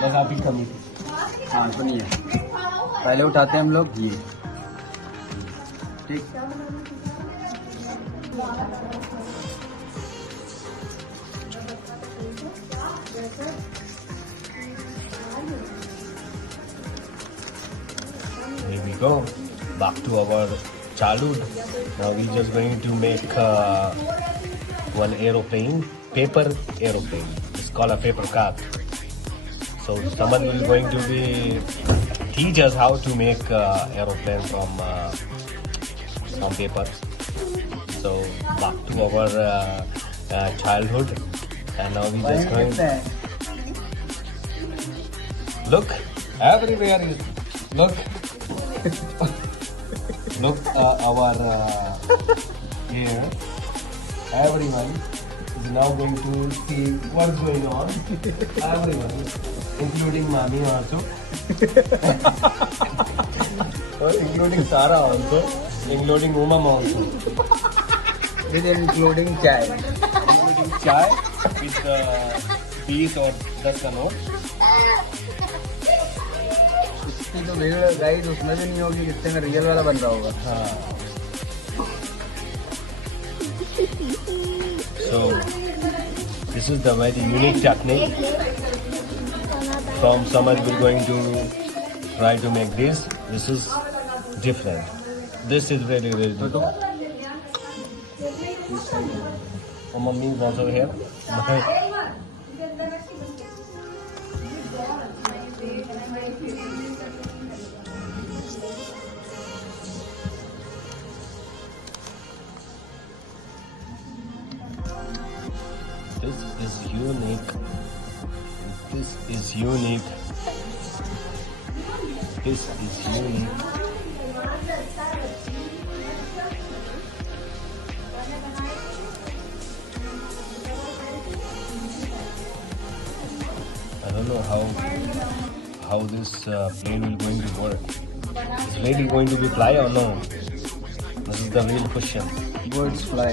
बस आप ही कमी। हाँ सुनिए, पहले उठाते हैं हम लोग घी। ठीक, Here we go. Back to our childhood. Now we're just going to make one aeroplane, paper aeroplane. It's called a paper cut. So someone will going to be teach us how to make aeroplane from paper. So back to our childhood, and now we just going. Look, everywhere is look. Look our here. Everyone is now going to see what's going on. Everyone, including mommy also, or including Sarah also, including Umam also, with including chai. including chai with piece or 10 का note. इसकी तो भीड़ guys उसमें भी नहीं होगी जितने में रियल वाला बन रहा होगा। हाँ. So this is the very unique technique. From someone we're going to try to make this. This is different. This is really different. Oh, mommy is also here. This is unique. This is unique. This is unique. I don't know how this plane will going to work. Is really going to be fly or no? This is the real question. Birds fly.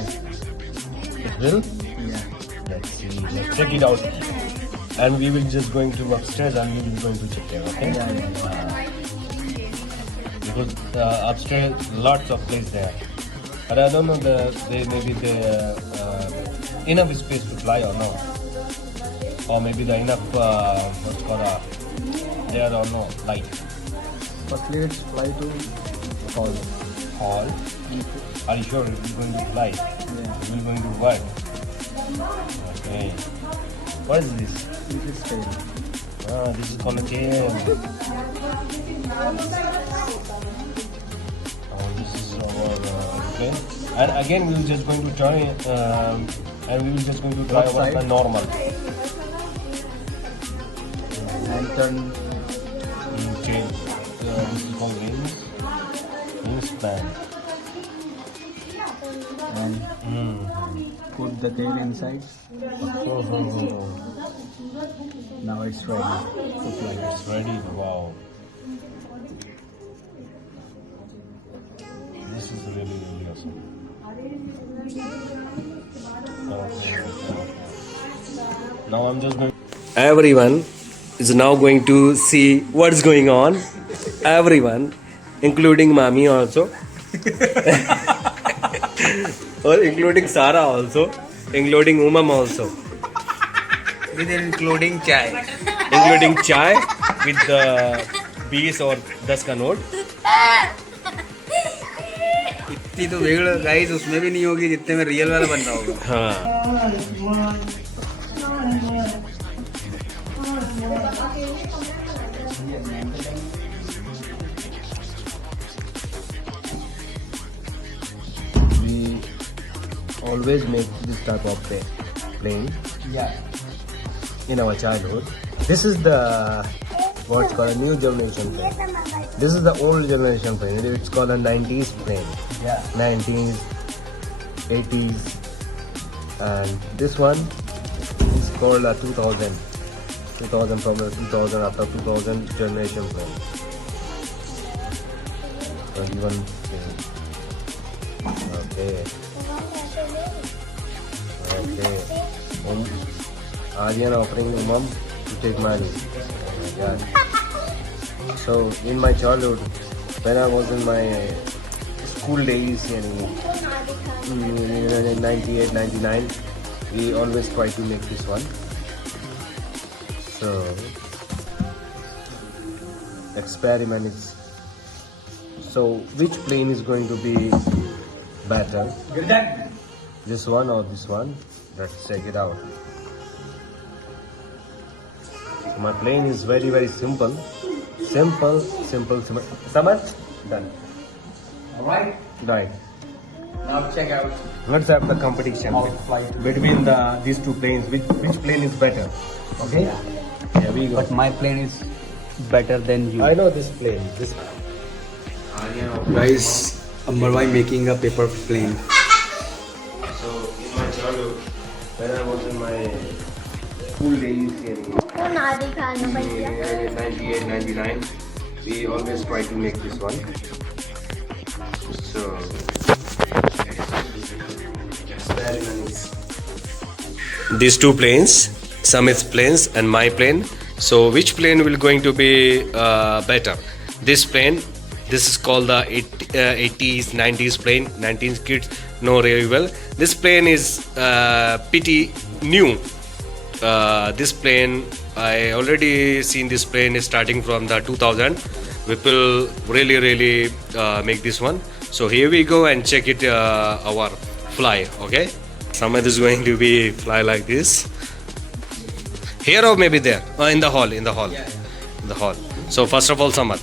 It will? Yeah. Let's see. Let's check it out. And we will just going to upstairs and we will going to check it. Okay? Yeah. Because upstairs lots of place there. But I don't know maybe the enough space to fly or no. Or maybe the enough what's called there or no light. Firstly, let's fly to hall. Hall. Are you sure it's going to fly? Yeah. It's going to work. Okay. What is this? This is tail. This is called a tail. This is our okay. And again, we will just going to try and we will just going to try Outside. our normal. And turn. Tail. This is called wings. Wings plan. And put the tail inside. Now it's ready to fly. It's ready. Wow. This is really awesome. Okay. Now I'm just going. Everyone is now going to see what's going on. Everyone, including mommy also, or including Sarah also, including Umam also, With including chai. including chai with the 20 or 10 का note. इतनी तो भीड़ guys उसमें भी नहीं होगी जितने में रियल वाला बन रहा होगा। हाँ. We always make this type of plane Yeah. in our childhood. This is the what's called a new generation plane. This is the old generation plane. It's called a 90's plane. Yeah. 90's, 80's, and this one is called a 2000. 2000 from the 2000 after 2000 generation plane. 21 plane. Okay. Okay. Aryan offering Umam to take my leave. Yeah. So in my childhood, when I was in my school days in 98, 99, we always try to make this one. So experiment is, so which plane is going to be better, this one or this one? Let's check it out. So my plane is very simple. Simple. Samad? Done. Alright, Right. now check out Let's have the competition between these two planes. Which plane is better? Okay? Here we go. but my plane is better than you. I know this plane. This. Guys, Ambar bhai making a paper plane. So in my childhood, when I was in my school days in 98, 99, we always try to make this one. So experiments. These two planes, Samit's planes and my plane. So which plane will going to be better? This plane. This is called the 80s, 90s plane. 90s kids know really well. This plane is pretty new. This plane, I already seen this plane is starting from the 2000. People really make this one. So here we go and check it our fly. Okay, Samad is going to be fly like this. Here or maybe there? In the hall. In the hall. So first of all, Samad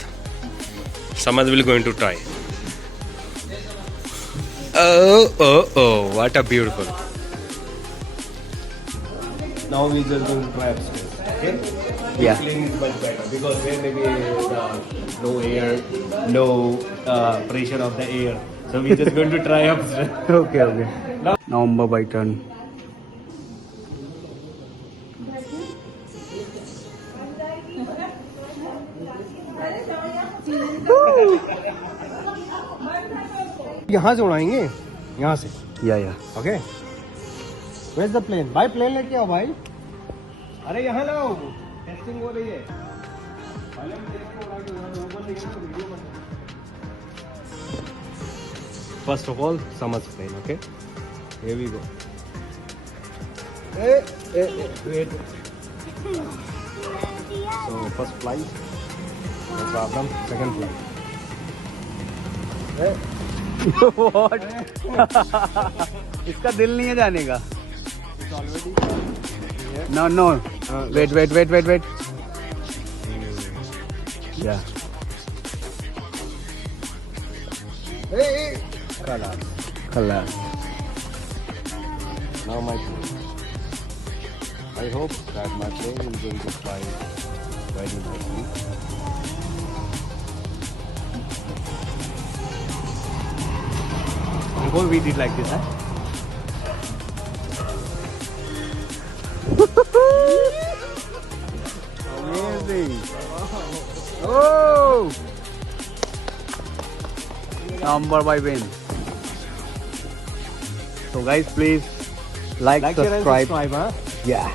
will going to try. Oh, what a beautiful. Now we just going to try upstairs. Okay? Yeah. Plane is much better because there may be no air, no pressure of the air. So we just going to try upstairs. Okay. Now Ambar bhai turn. यहाँ से उड़ाएंगे, यहाँ से. Yeah. Okay. Where's the plane? भाई plane लेके आओ भाई. अरे यहाँ लाओ. टेस्टिंग हो रही है. First of all, Samad's plane. Okay. Here we go. Wait. So first flight. No problem. Second flight. What? इसका दिल नहीं है जाने का. No. Wait. Yeah. Hey. Color. Now my plane. I hope that my plane is going to fly very nicely. Before we did like this, huh? Amazing. Oh. Ambar bhai win. So guys, please like, Share and subscribe. subscribe, huh? Yeah.